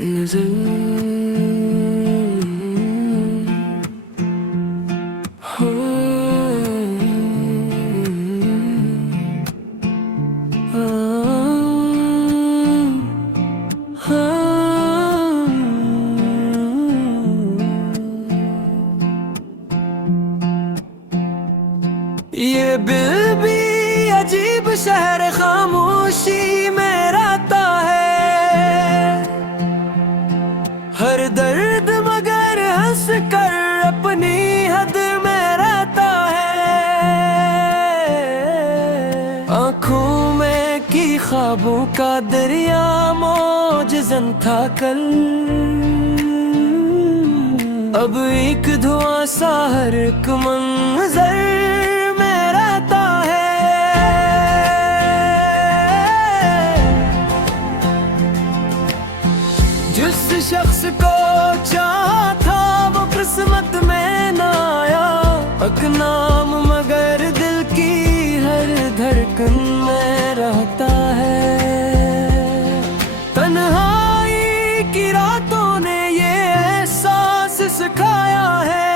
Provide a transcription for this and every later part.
ये दिल भी अजीब शहर खामोशी में रहता है, हर दर्द मगर हंस कर अपनी हद में रहता है। आंखों में की ख्वाबों का दरिया मौजज़न था कल, अब एक धुआं सा हर एक मंजर जिस शख्स को चाहा था वो किस्मत में ना आया, नाम मगर दिल की हर धड़कन में रहता है। तन्हाई की रातों ने ये एहसास सिखाया है,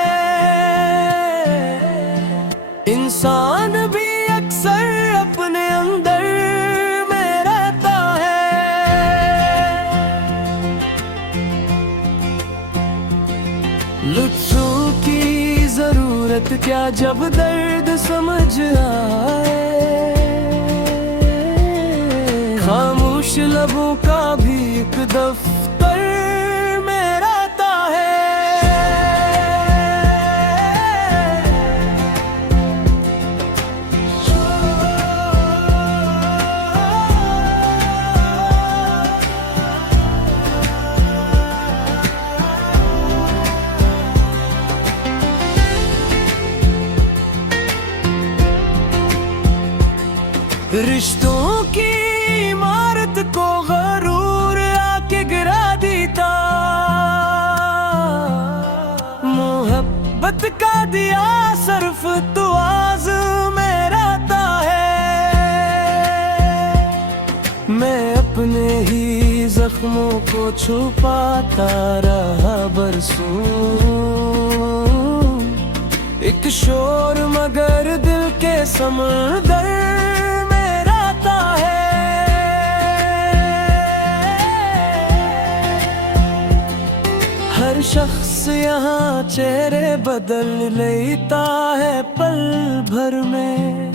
इंसान भी अक्सर अपने अंदर लुत्फों की जरूरत क्या जब दर्द समझ आए, खामोश लबों का भी एक दफ्तर में रहता है। रिश्तों की इमारत को गरूर आके गिरा देता, मोहब्बत का दिया सर्फ तो आज में रहता है। मैं अपने ही जख्मों को छुपाता रहा बरसों, एक शोर मगर दिल के समंदर हर शख्स यहाँ चेहरे बदल लेता है पल भर में,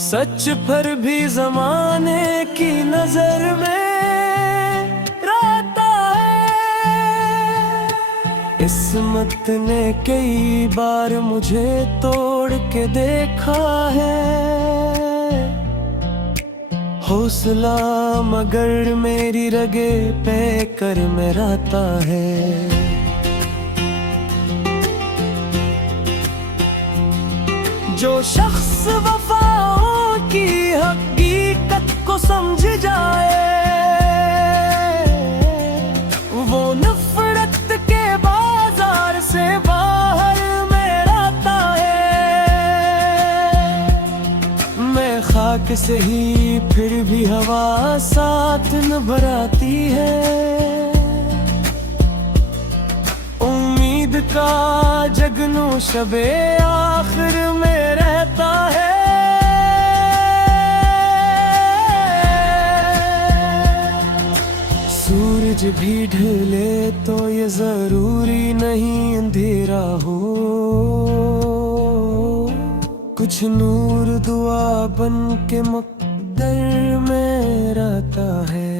सच पर भी जमाने की नजर में रहता है। किस्मत ने कई बार मुझे तोड़ के देखा है, हौसला मगर मेरी रगे पे कर में रहता है। जो शख्स वफाओं की हकीकत को समझ जाए, वो नफरत के बाजार से बाहर में रहता है। मैं खाक से ही फिर भी हवा साथ न भराती है, उम्मीद का जगनू शबे आखिर में रहता है। सूरज भी ढले तो ये जरूरी नहीं अंधेरा हो, कुछ नूर दुआ बन के मुक़द्दर में रहता है।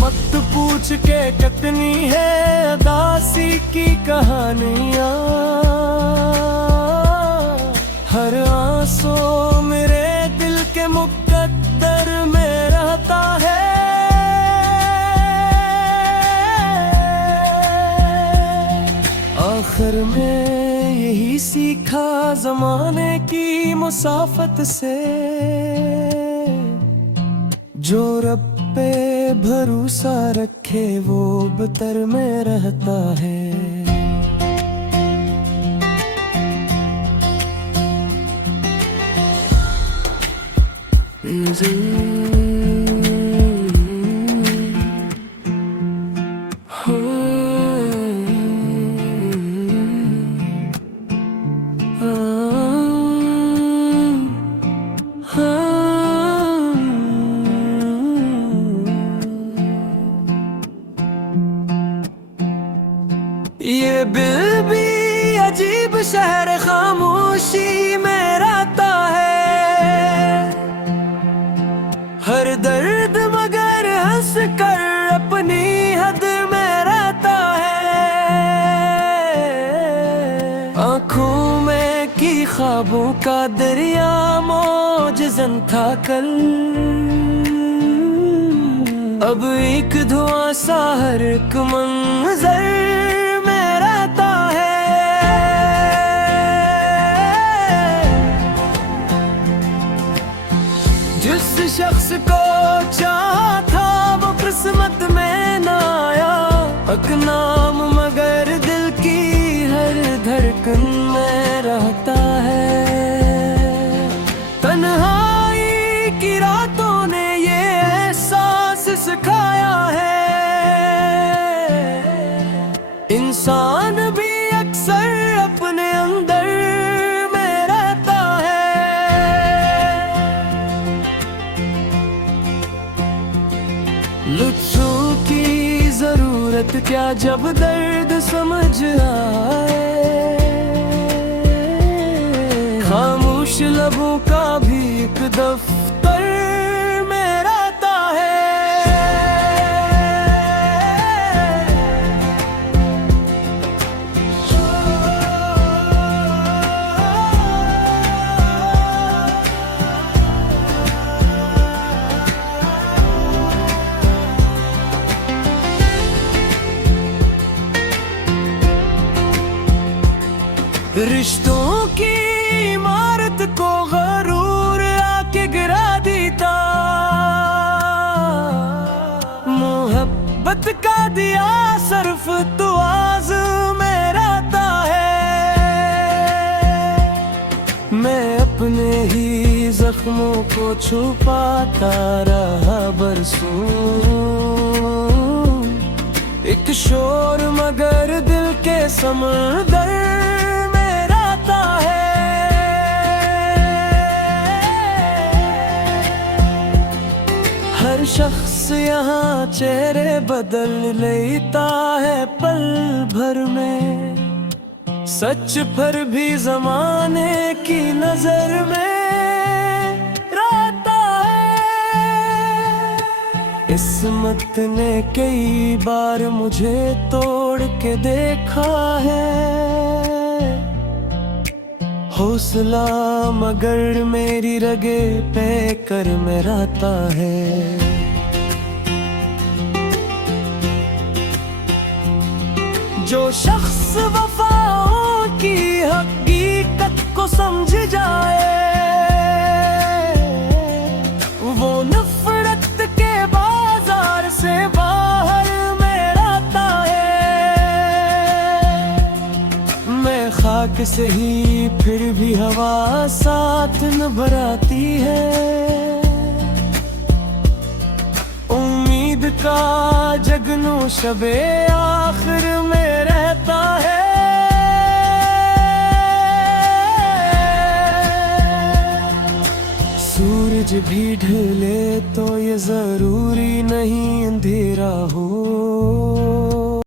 मत पूछ के कितनी है अदासी की कहानियाँ, हर आंसू मेरे दिल के मुक़द्दर में रहता है। आखिर में यही सीखा ज़माने की मुसाफत से, जो रब पे भरोसा रखे वो बतर में रहता है। ये दिल भी अजीब शहर खामोशी में रहता है, हर दर्द मगर हंस कर अपनी हद में रहता है। आंखों में की ख्वाबों का दरिया मौजज़न था कल, अब एक धुआं सा हर एक मंजर में रहता है। जिस शख्स को चाहा था वो किस्मत में ना आया, हक नाम मगर दिल की हर धड़कन में रहता है। तन्हाई की रातों ने ये एहसास सिखाया है, इंसान भी अक्सर अपने अंदर में रहता है। लुत्फों की जरूरत क्या जब दर्द समझ आए, खामोश लबों का भी एक दफ्तर में रहता है। रिश्तों की इमारत को गरूर आके गिरा देता, मोहब्बत का दिया सर्फ तो आज में रहता है। मैं अपने ही जख्मों को छुपाता रहा बरसों, एक शोर मगर दिल के समंदर में रहता है। हर शख्स यहाँ चेहरे बदल लेता है पल भर में, सच पर भी जमाने की नजर में रहता है। किस्मत ने कई बार मुझे तोड़ के देखा है, हौसला मगर मेरी रगे पे कर में रहता है। जो शख्स वफाओं की हकीकत को समझ जाए, वो नफरत के बाजार से बाहर में रहता है। मैं खाक से ही फिर भी हवा साथ निभाती है, उम्मीद का जगनू शबे आखिर में रहता है। सूरज भी ढले तो ये जरूरी नहीं अंधेरा हो,